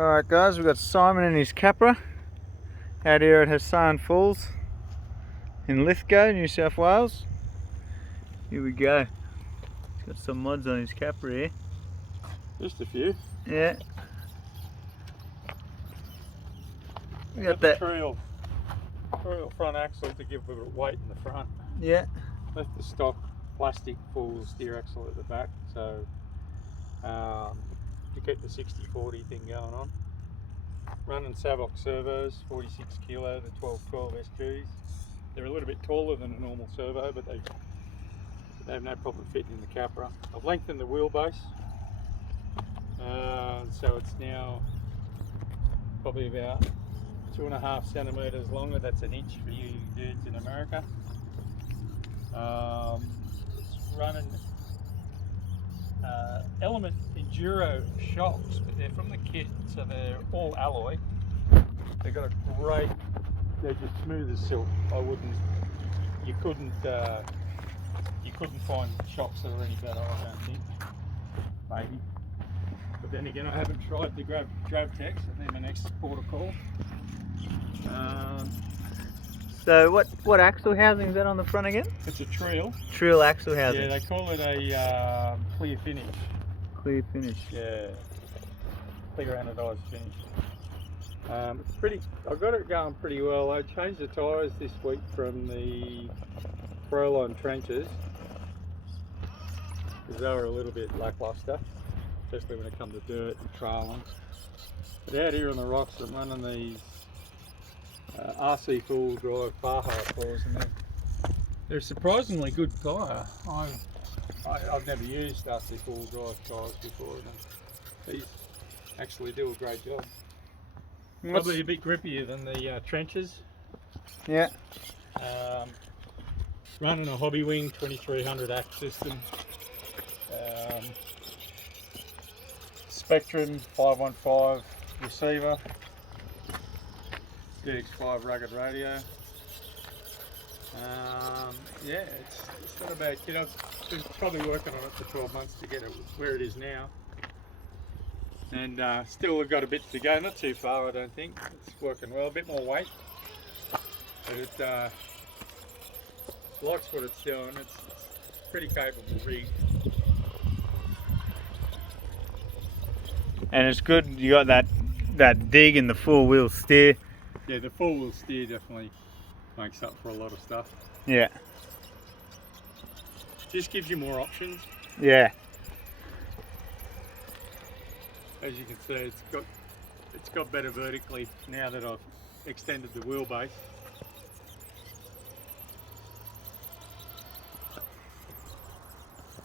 Alright guys, we've got Simon and his capra out here at Hassan Falls in Lithgow, New South Wales. Here we go. He's got some mods on his capra here. Just a few. Yeah. We got the that. Trial front axle to give a bit of weight in the front. Yeah. Left the stock plastic full steer axle at the back, so to keep the 60/40 thing going on. Running Savoc servos, 46 kilo, the 1212 SGs. They're a little bit taller than a normal servo, but they have no problem fitting in the capra. I've lengthened the wheelbase, so it's now probably about 2.5 centimeters longer. That's an inch for you dudes in America. It's running Element Enduro shocks, but they're from the kit, so they're all alloy. They've got a great, they're just smooth as silk. You couldn't find shocks that are any better, I don't think. Maybe. But then again, I haven't tried the Gravtex, and they're my next port of call. So what axle housing is that on the front again? It's a Trial. Trial axle housing. Yeah, they call it a clear finish. Clear finish. Yeah, clear anodized finish. It's pretty. I got it going pretty well. I changed the tyres this week from the Proline trenches because they were a little bit lackluster, especially when it comes to dirt and trailing. But out here on the rocks, I'm running these RC full drive Baja claws, and they're a surprisingly good tyre. I've never used RC full drive tyres before, and these actually do a great job. Probably a bit grippier than the trenches. Yeah. Running a Hobby Wing 2300 act system. Spectrum 515 receiver. DX5 rugged radio. Yeah, it's not a bad kit. I've been probably working on it for 12 months to get it where it is now. And still we've got a bit to go, not too far I don't think. It's working well, a bit more weight. But it likes what it's doing. It's pretty capable rig. And it's good you got that dig and the four wheel steer. Yeah, the four wheel steer definitely makes up for a lot of stuff. Yeah. Just gives you more options. Yeah. As you can see, it's got better vertically now that I've extended the wheelbase.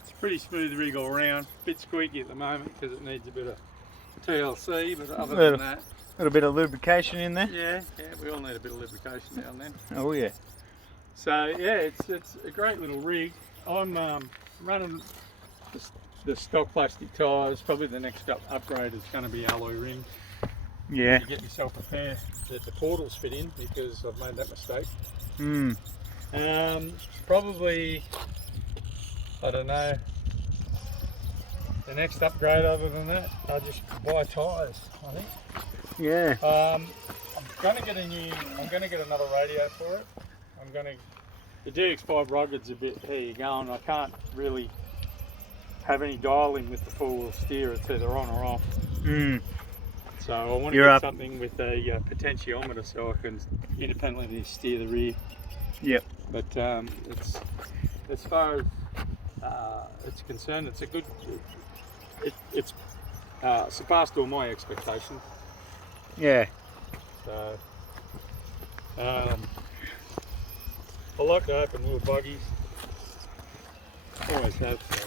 It's a pretty smooth rig all round. Bit squeaky at the moment because it needs a bit of TLC, but other than that, a little bit of lubrication in there. Yeah, we all need a bit of lubrication now and then. Oh yeah. So yeah, it's a great little rig. I'm running the stock plastic tyres. Probably the next upgrade is going to be alloy rims. Yeah. To get myself a pair that the portals fit in, because I've made that mistake. Probably, I don't know, the next upgrade other than that, I'll just buy tyres, I think. Yeah. I'm going to get another radio for it. The DX5 rugged's a bit, there you go, and I can't really have any dialing with the four-wheel steer. It's either on or off. So I want to get something with a potentiometer so I can independently steer the rear. Yep. But it's, as far as it's concerned, it's a good. It's surpassed all my expectations. Yeah. So I like to open wheel buggies. Always have. So.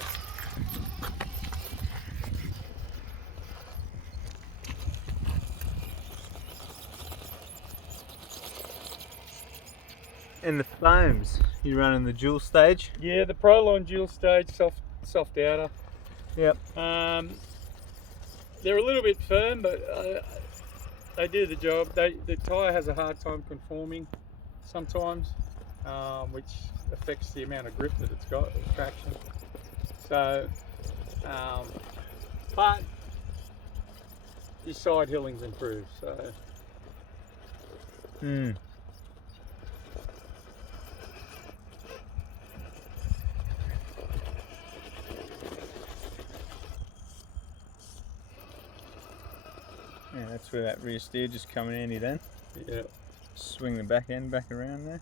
And the foams, you running the dual stage? Yeah, the Proline dual stage, soft outer. Yep. They're a little bit firm, but they do the job. The tyre has a hard time conforming sometimes, which affects the amount of grip that it's got, the traction. So, but your side hilling's improved. So Hmm. Yeah, that's where that rear steer just come in handy then. yeah. Swing the back end back around there.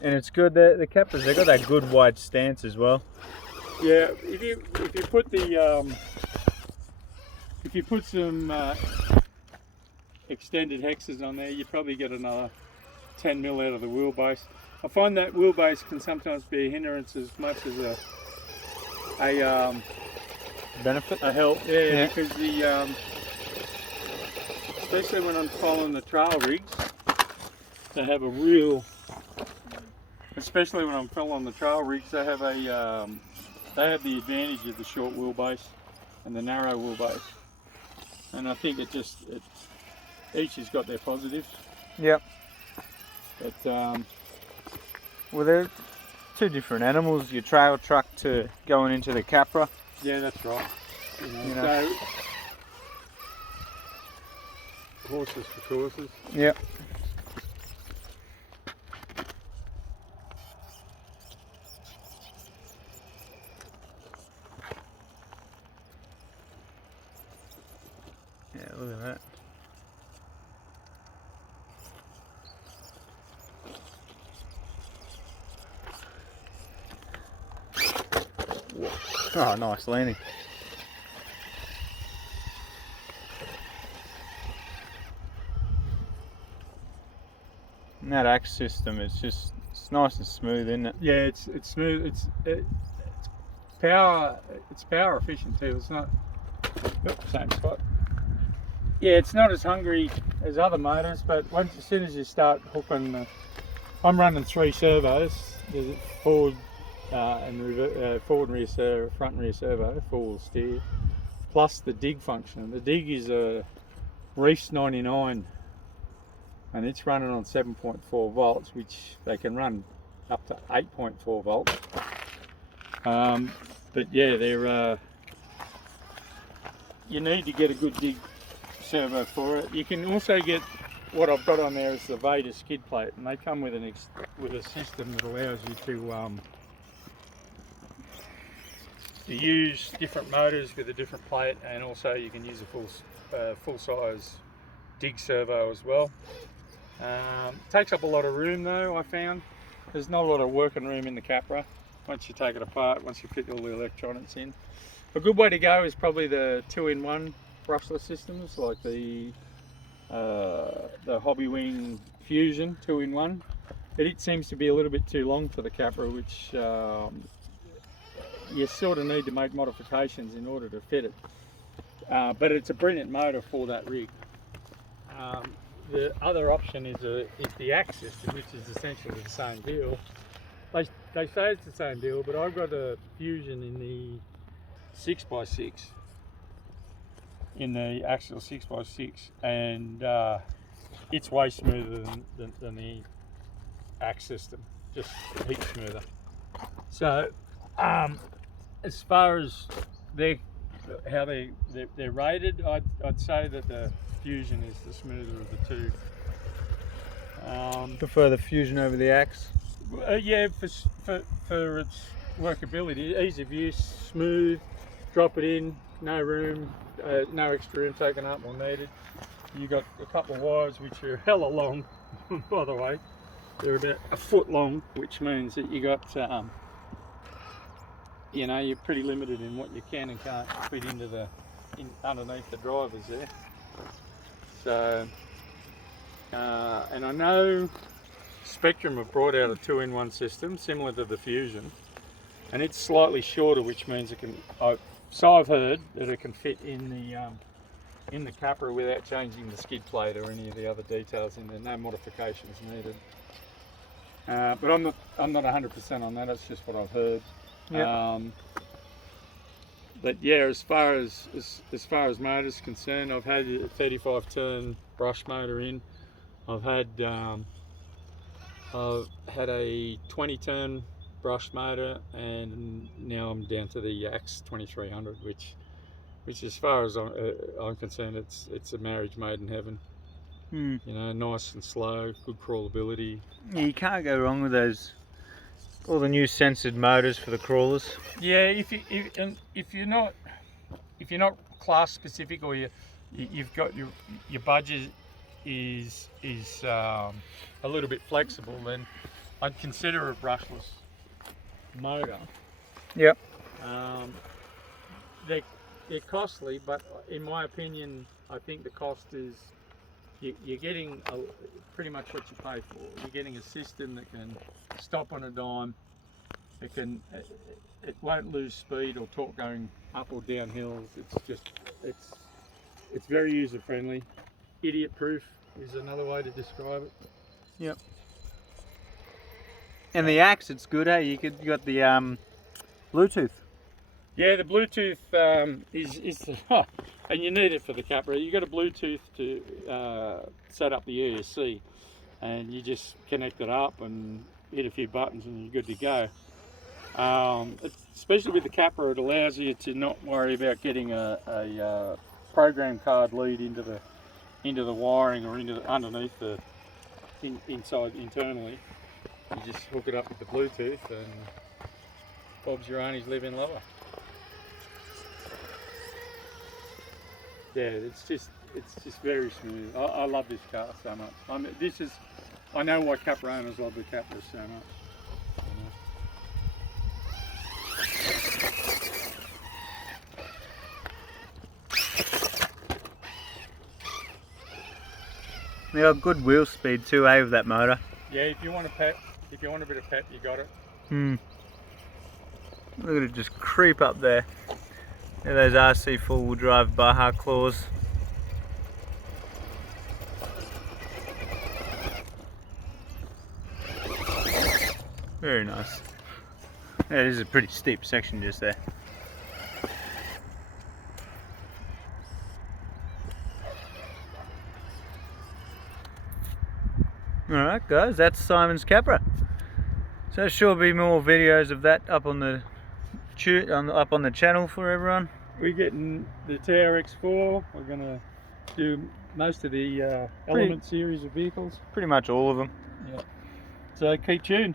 And it's good that the Capras, they've got that good wide stance as well. Yeah, if you put the if you put some extended hexes on there, you probably get another 10 mil out of the wheelbase. I find that wheelbase can sometimes be a hindrance as much as a Benefit? a help. Yeah. Because the especially when I'm following the trail rigs, they have a real. Especially when I'm following the trail rigs, they have a they have the advantage of the short wheelbase and the narrow wheelbase, and I think each has got their positives. Yep. But Well, they're two different animals. Your trail truck to going into the Capra. yeah, that's right. You know. So horses for courses. Yep. Yeah, look at that. Oh, nice landing. And that axe system, it's nice and smooth, isn't it? Yeah, it's smooth. It's power. It's power efficient too. It's not same spot. Yeah, it's not as hungry as other motors, but as soon as you start hooking, I'm running 3 servos. There's a forward and forward and rear servo, front and rear servo, 4-wheel steer, plus the dig function. The dig is a Reefs 99, and it's running on 7.4 volts, which they can run up to 8.4 volts. But yeah, they're you need to get a good dig servo for it. You can also get what I've got on there is the Vader skid plate, and they come with with a system that allows you to use different motors with a different plate, and also you can use a full size dig servo as well. Takes up a lot of room though. I found there's not a lot of working room in the Capra once you take it apart, once you fit all the electronics in. A good way to go is probably the 2-in-1 brushless systems, like the Hobbywing Fusion 2-in-1. But it seems to be a little bit too long for the Capra, which you sort of need to make modifications in order to fit it. But it's a brilliant motor for that rig. The other option is the axe system, which is essentially the same deal. They say it's the same deal, but I've got a Fusion in the 6x6, in the axial 6x6, and it's way smoother than the axe system, just a heap smoother. So as far as how they're rated, I'd say that the Fusion is the smoother of the two. Prefer the Fusion over the axe? Yeah, for its workability, ease of use, smooth, drop it in, no room, no extra room taken up or needed. You got a couple of wires which are hella long, by the way. They're about a foot long, which means that you got, you know, you're pretty limited in what you can and can't fit into underneath the drivers there. So, and I know Spectrum have brought out a 2-in-1 system similar to the Fusion, and it's slightly shorter, which means it can. So I've heard that it can fit in the Capra without changing the skid plate or any of the other details in there. No modifications needed. But I'm not 100% on that. That's just what I've heard. Yeah. But yeah, as far as motors concerned, I've had a 35 turn brush motor in. I've had a 20 turn brush motor, and now I'm down to the Axe 2300, which which as far as I'm concerned, it's a marriage made in heaven. Hmm. You know, nice and slow, good crawlability. Yeah, you can't go wrong with those. All the new censored motors for the crawlers. Yeah, if you're not class specific, or you've got your budget is a little bit flexible, then I'd consider a brushless motor. Yep. They're costly, but in my opinion, I think the cost is you're getting pretty much what you pay for. You're getting a system that can stop on a dime. It won't lose speed or torque going up or down hills. It's very user friendly. Idiot proof is another way to describe it. Yep. And the axe, it's good, hey? You got the Bluetooth. Yeah, the Bluetooth is and you need it for the capra. You got a Bluetooth to set up the ESC, and you just connect it up and hit a few buttons, and you're good to go. Especially with the capra, it allows you to not worry about getting a program card lead into the wiring or underneath the inside internally. You just hook it up with the Bluetooth, and Bob's your Arnie's live-in lover. Yeah, it's just very smooth. I love this car so much. I know why capra owners love the capra so much. They got good wheel speed too, eh, with that motor. Yeah, if you want a bit of pep, you got it. Look at it just creep up there. Yeah, those RC four-wheel drive Baja claws. Very nice. Yeah, it is a pretty steep section just there. Alright guys, that's Simon's Capra. So there sure be more videos of that up on the channel for everyone. We're getting the TRX4. We're going to do most of the Element series of vehicles. Pretty much all of them. Yeah. So keep tuned.